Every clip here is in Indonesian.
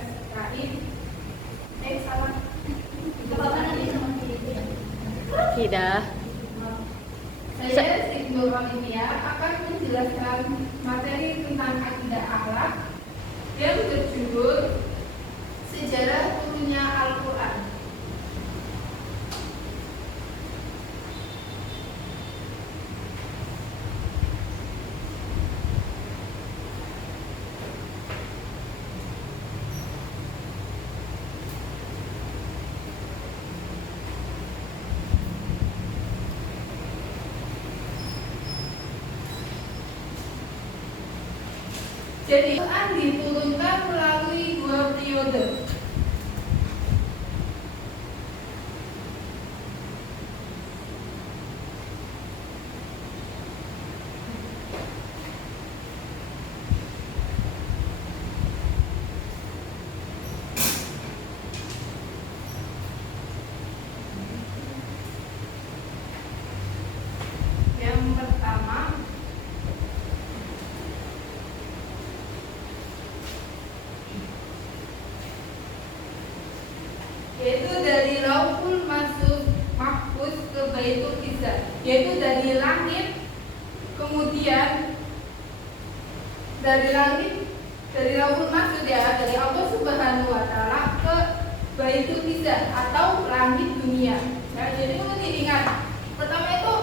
Israil. Salah. Tidak. Saya Siti Olivia akan menjelaskan materi tentang akidah akhlak yang berjudul Sejarah Turunnya Al-Quran. Jadi Quran diturunkan melalui dua periode. Yang pertama yaitu dari Lauhul Mahfuz ke Baitul Izzah, yaitu dari langit, kemudian dari Lauhul Mahfuz ya, dari Allah Subhanahu wa taala ke Baitul Izzah atau langit dunia. Ya, jadi perlu diingat. Pertama itu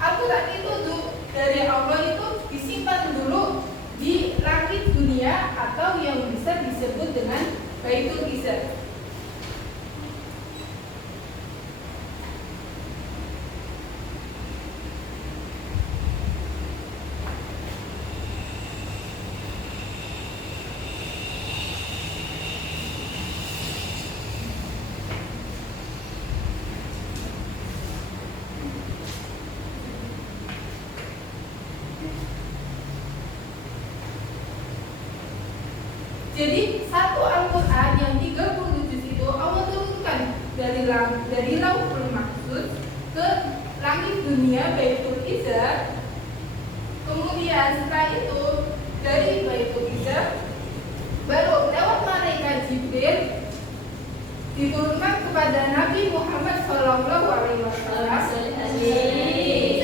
Al-Quran itu tuh dari Allah itu disimpan dulu di langit dunia atau yang bisa disebut dengan Baitul Izzah. Jadi satu Al-Quran yang 30 juz itu Allah turunkan dari Lauhul Mahfuz ke langit dunia Baitul Izzah. Kemudian setelah itu dari Baitul Izzah baru lewat malaikat Jibril diturunkan kepada Nabi Muhammad SAW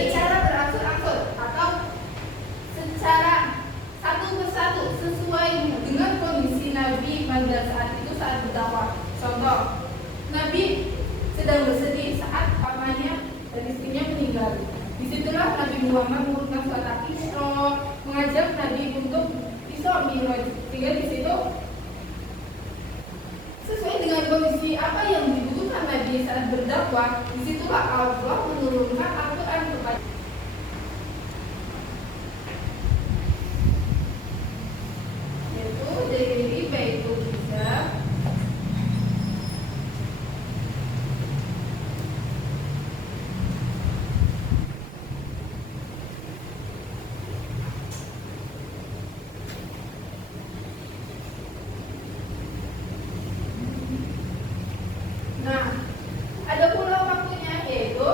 secara berangsur-angsur atau secara satu persatu sesuai dengan kondisi Nabi pada saat itu saat berdakwah. Contoh, Nabi sedang bersedih saat pamannya dan istrinya meninggal. Disitulah Nabi Muhammad menurunkan surat Al-Isra, mengajak Nabi untuk Isra Mi'raj. Sehingga di situ sesuai dengan kondisi apa yang dibutuhkan Nabi saat berdakwah, disitulah Allah menurunkan Al-Quran kepada dari Baitul Izzah. Nah, ada pula waktunya yaitu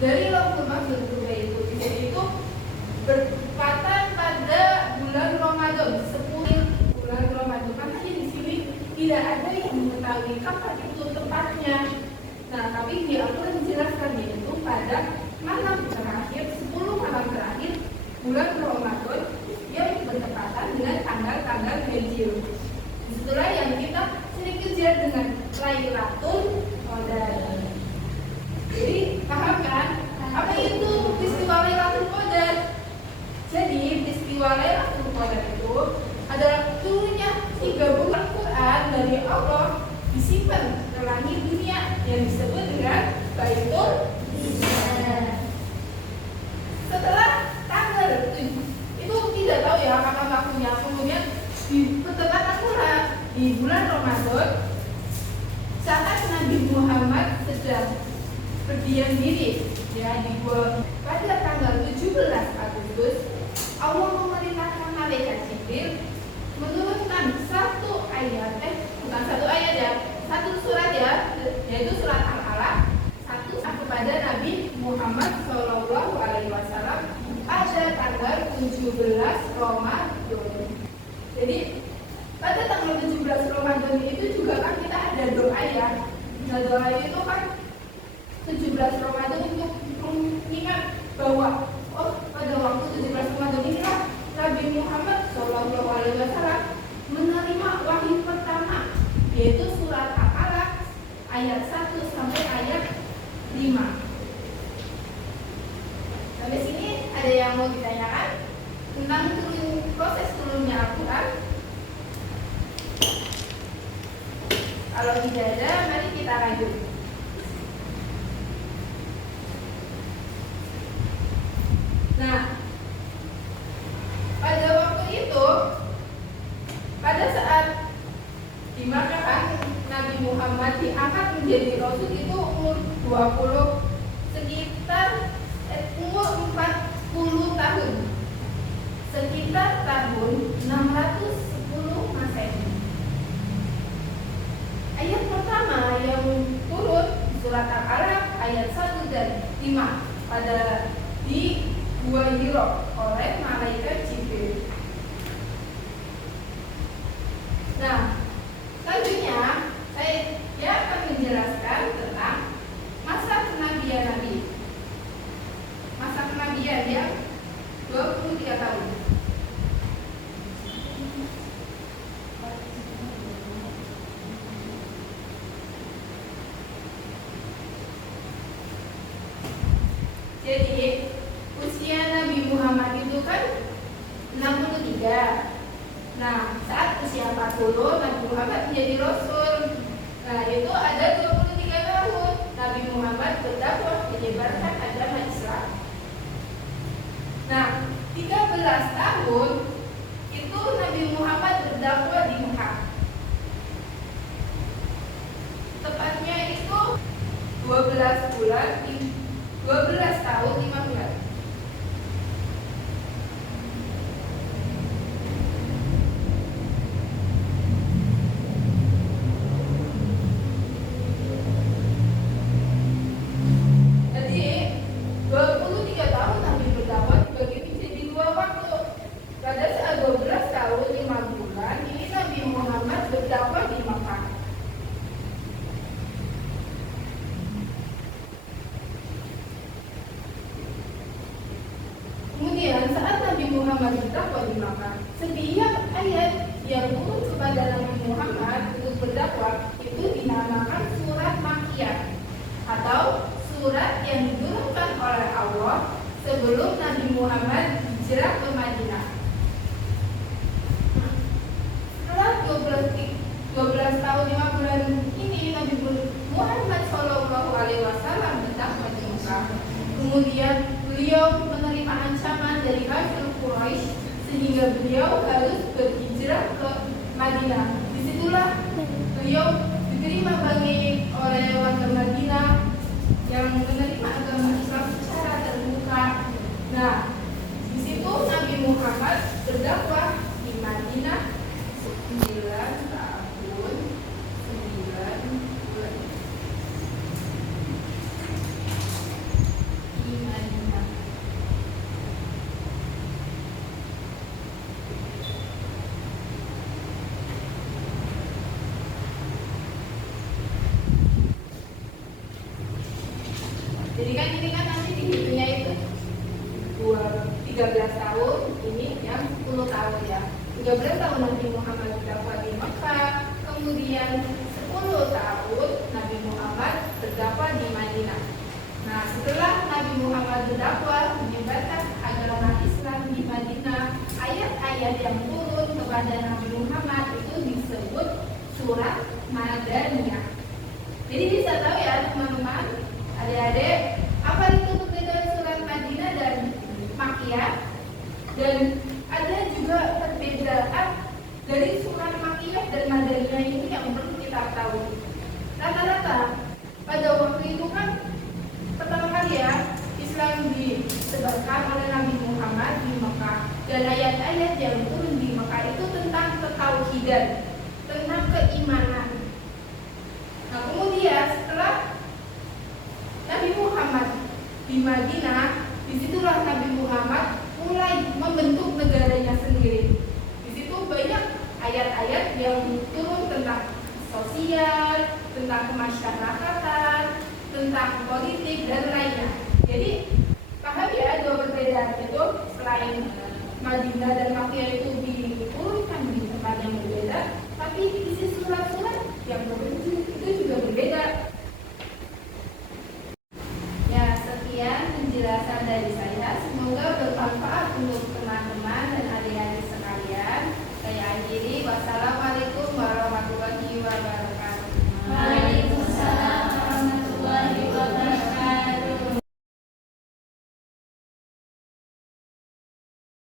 dari Lauhul Mahfuz ke Baitul Izzah itu bertepatan pada bulan Ramadan, 10 bulan Ramadan. Karena di sini tidak ada yang mengetahui kapan itu tepatnya. Nah, tapi di Al-Quran dijelaskan yaitu pada malam terakhir, 10 malam terakhir bulan Ramadan yang bertepatan dengan tanggal-tanggal ganjil. Disitulah yang kita sering kejar dengan Lailatul Qadar. Jadi paham kan? Apa itu peristiwa Lailatul Qadar? Jadi peristiwa Lailatul Qadar itu adalah turunnya 3 bulan Quran dari Allah disimpan ke langit dunia yang disebut dengan Baitul Izzah. Setelah tanggal itu tidak tahu ya kapan waktunya. Kemudian di pertengahan bulan di bulan Ramadan saat Nabi Muhammad sedang berdiam diri ya pada tanggal 17 Agustus Allah memerintahkan malaikat Jibril menurunkan satu surat ya, yaitu surat Al-Alaq kepada Nabi Muhammad SAW pada tanggal 17 Ramadan. Jadi pada tanggal 17 Ramadan itu juga kan kita ada doa ya. Nah, doa itu kan 17 Ramadan untuk mengingat bahwa pada waktu 17 Ramadan inilah Nabi Muhammad SAW menerima wahyu pertama, yaitu surat Al-Alaq ayat 1 sampai ayat 5. Sampai sini ada yang mau ditanyakan tentang proses turunnya Al-Quran? Kalau tidak ada, mari kita lanjut. Nah, pada waktu itu, pada saat di Makkah Nabi Muhammad diangkat menjadi Rasul itu umur 20, sekitar umur 40 tahun, sekitar tahun 610 Masehi. Ayat pertama yang turun surat Al-Alaq ayat 1 dan 5 pada di Gua Hiro oleh malaikat Jibril. Nah, selanjutnya saya akan menjelaskan tentang masa kenabian Nabi. Masa kenabian yang 23 tahun. Jadi usia Nabi Muhammad itu kan 63. Nah, saat usia 40 Nabi Muhammad menjadi Rasul. Nah, itu ada 23 tahun Nabi Muhammad berdakwah menyebarkan agama Islam. Nah, 13 tahun itu Nabi Muhammad berdakwah di Mekah. Tepatnya itu 12 tahun 5 bulan. Jadi 23 tahun Nabi berdakwah dibagi menjadi 2 waktu. Pada saat 12 tahun 5 bulan ini Nabi Muhammad berdakwah di Mekah. Kemudian saat Nabi Muhammad berdakwah di Makkah, setiap ayat yang turun kepada Nabi Muhammad untuk berdakwah itu dinamakan surat Makkiyah atau surat yang diturunkan oleh Allah sebelum Nabi Muhammad hijrah ke Madinah. Setelah 12 tahun 5 bulan ini Nabi Muhammad SAW berdakwah di Makkah. Kemudian beliau menerima ancaman dari kafir Quraisy sehingga beliau harus berhijrah ke Madinah. Disitulah beliau diterima oleh warga Madinah yang menerima agama Islam secara terbuka. Nah, di situ Nabi Muhammad berdakwah di Madinah 9 tahun 9 bulan. Di Madinah. Jadi kan ini kan nanti dihitungnya itu 13 tahun, ini yang 10 tahun ya. 13 tahun Nabi Muhammad berdakwah di Mekah, kemudian 10 tahun Nabi Muhammad berdakwah di Madinah. Nah, setelah Nabi Muhammad berdakwah menyebarkan agama Islam di Madinah, ayat-ayat yang turun kepada Nabi Muhammad itu disebut surat Madaniyah. Jadi bisa tahu ya teman-teman, adik-adik, apa itu perbedaan surat Madinah dan Makkiyah? Dan ada juga perbedaan dari surat Makkiyah dan Madaniyah ini yang perlu kita tahu. Rata-rata pada waktu itu kan pertama kali ya Islam disebarkan oleh Nabi Muhammad di Mekah, dan ayat-ayat yang turun di Mekah itu tentang ketauhidan, tentang keimanan. Nah, kemudian setelah Nabi Muhammad di Madinah, disitulah Nabi Muhammad mulai membentuk negaranya sendiri. Di situ banyak ayat-ayat yang turun tentang sosial, tentang kemasyarakatan, tentang politik dan lainnya. Jadi paham ya dua perbedaan itu, selain Madinah dan Makkiyah itu